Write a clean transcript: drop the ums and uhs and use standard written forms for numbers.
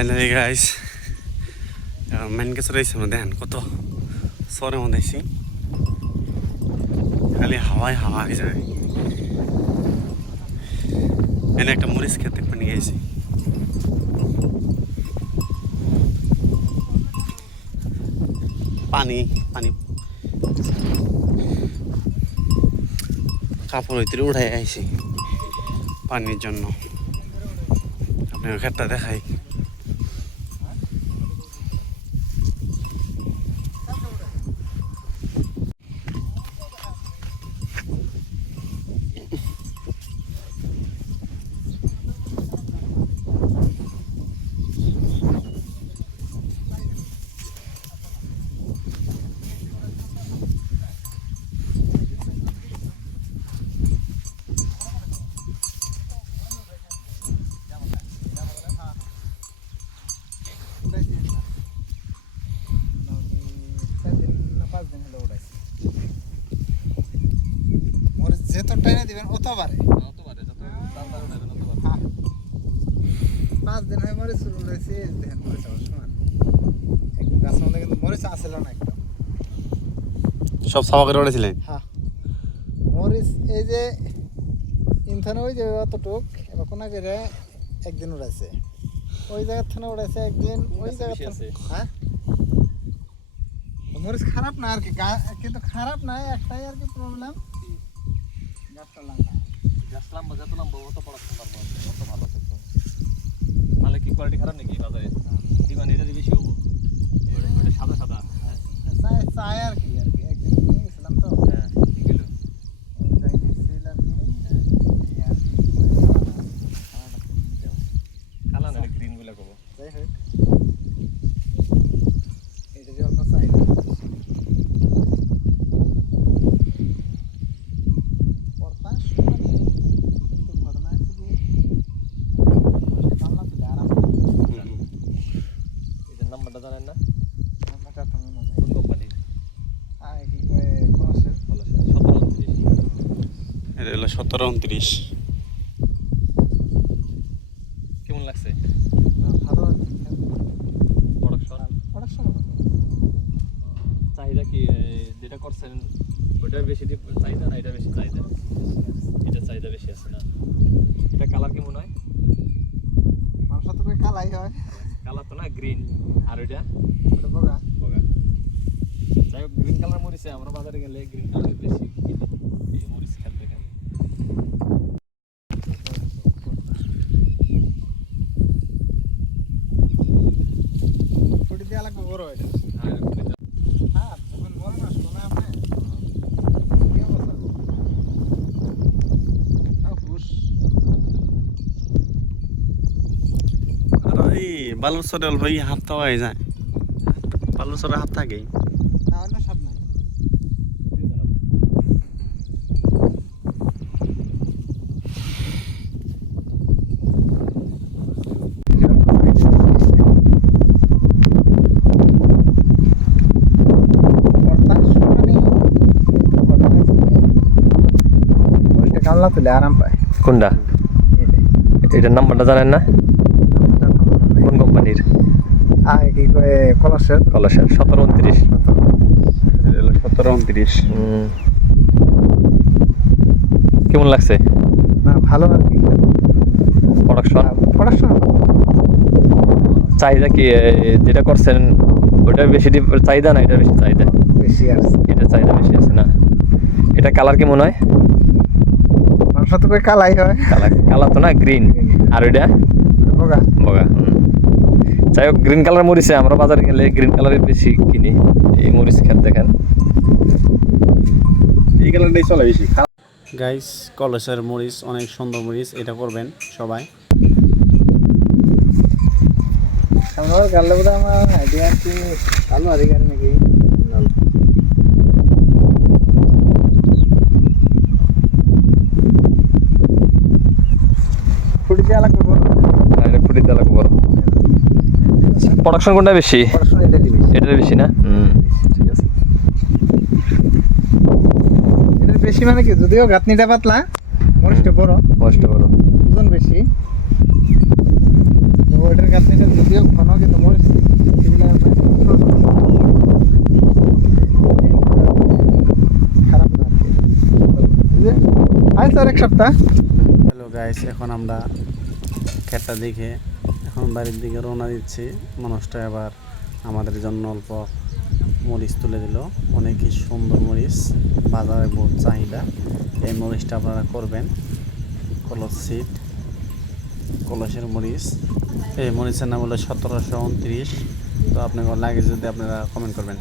Finally guys, main ke sore isme dekhen কত sore মধ্যে আছি খালি হাওয়ায় যায় এনে একটা মরিচ খেতে পানি গেছি পানি কাপড় ভিতরে উঠাই আইছি পানির জন্য আপনার ক্ষেতটা দেখাই যেতটাই না দিবেন অতবারে হ্যাঁ 5 দিন হয় মরিচ উড়াইছে দেখেন মরিচ আবার সমান গাছ মধ্যে কিন্তু মরিচ আসলে না একদম সব সাবা করে উড়াইছিলেন হ্যাঁ মরিচ এই যে ইনথানে ওই যে অতটুক এবার কোনা করে একদিন উড়াইছে ওই জায়গা থেকে উড়াইছে একদিন ওই জায়গা থেকে হ্যাঁ মরিচ খারাপ না আর কি কিন্তু খারাপ না একটাই আর কি প্রবলেম গাছ লম্বা যত লম্বা অত পড়াশোনা পারবো অত ভালো থাকতো মানে কি কোয়ালিটি খারাপ নাকি বাজারে দিবান এটা বেশি হবো ওটা সাদা চাই আর কি একদিন নিয়ে গেছিলাম তো হ্যাঁ ঠিক হলো ওই যাইতে সেল আর কি কালা না গ্রিন গুলা কব যাই হোক এটা যে অল্প চাই নাম্বারটা জানেন না নাম্বারটা তো মনে কোন কোম্পানির কি কয় কোনসেল 1729 এটা হলো 1729 কেমন লাগছে ভালো প্রোডাকশন চাহিদা কি যেটা করছেন ওটার বেশি চাহিদা না এটা বেশি চাহিদা এটা চাহিদা বেশি আছে না এটা কালার কেমন হয় মানুষ তো কই কালাই হয় কালার তো না গ্রিন আর ওইটা ওটা বগা বগা যাই হোক গ্রিন কালার মরিচে আমরা বাজারে গেলে গ্রিন কালার বেশি কিনি এই মরিচ খেতে দেখেন ফুটি দেওয়া লাগবে বড় এটা আর হ্যাঁ তখন মরে না শোনা আপনি কি অবস্থা ফুস আর এই বালুচরে অল্প এই হাতটা হয়ে যায় বালুচরে হাত থাকেই না অন্য সব না কামলা তুলে আরাম পায় কোনটা এটার নাম্বারটা জানেন না কোন কোম্পানির কি কয় কলাসের কলাসের 1729 এটা হলো 1729 কেমন লাগছে না ভালো আর কি প্রোডাকশন পড়াশোনা চাহিদা কি যেটা করছেন ওটার বেশি চাহিদা না এটা বেশি চাহিদা বেশি আছে এটা চাহিদা বেশি আছে না এটা কালার কেমন হয় মানুষ তো কই কালাই হয় কালার তো না গ্রিন আর ওইটা বগা বগা যাই হোক গ্রিন কালার মরিচে আমরা বাজারে গেলে গ্রিন কালারের বেশি কিনি এই মরিচ খেত দেখেন এই কালারটাই চলে বেশি গাইস কলসের মরিচ অনেক সুন্দর মরিচ এটা করবেন সবাই আমার গালে বড় আমার আইডিয়া কি ভালো আর গাল নাকি ফুটি দেওয়া লাগবে বড় এটা ফুটি দেওয়া লাগবে বড় প্রোডাকশন কোনটা বেশি পড়াশোনা এটা বেশি না ঠিক আছে এটা বেশি মানে কি যদিও গাঁথনিটা পাতলা মরিচটা বড় বড় ওজন বেশি ওইটার গাঁথনিটা যদিও ঘন কিন্তু মরিচ এগুলো খারাপ না আর কি। এই যে আজ আর এক সপ্তাহ। হ্যালো গাইস, এখন আমরা ক্ষেতটা দেখে এখন বাড়ির দিকে রওনা দিচ্ছি। মানুষটা এবার আমাদের জন্য অল্প মরিচ তুলে দিল, অনেকই সুন্দর মরিচ, বাজারে বহুত চাহিদা। এই মরিচটা আপনারা করবেন, কলস সিড, কলসের মরিচ। এই মরিচের নাম হলো 1729। তো আপনাকে লাগে যদি আপনারা কমেন্ট করবেন।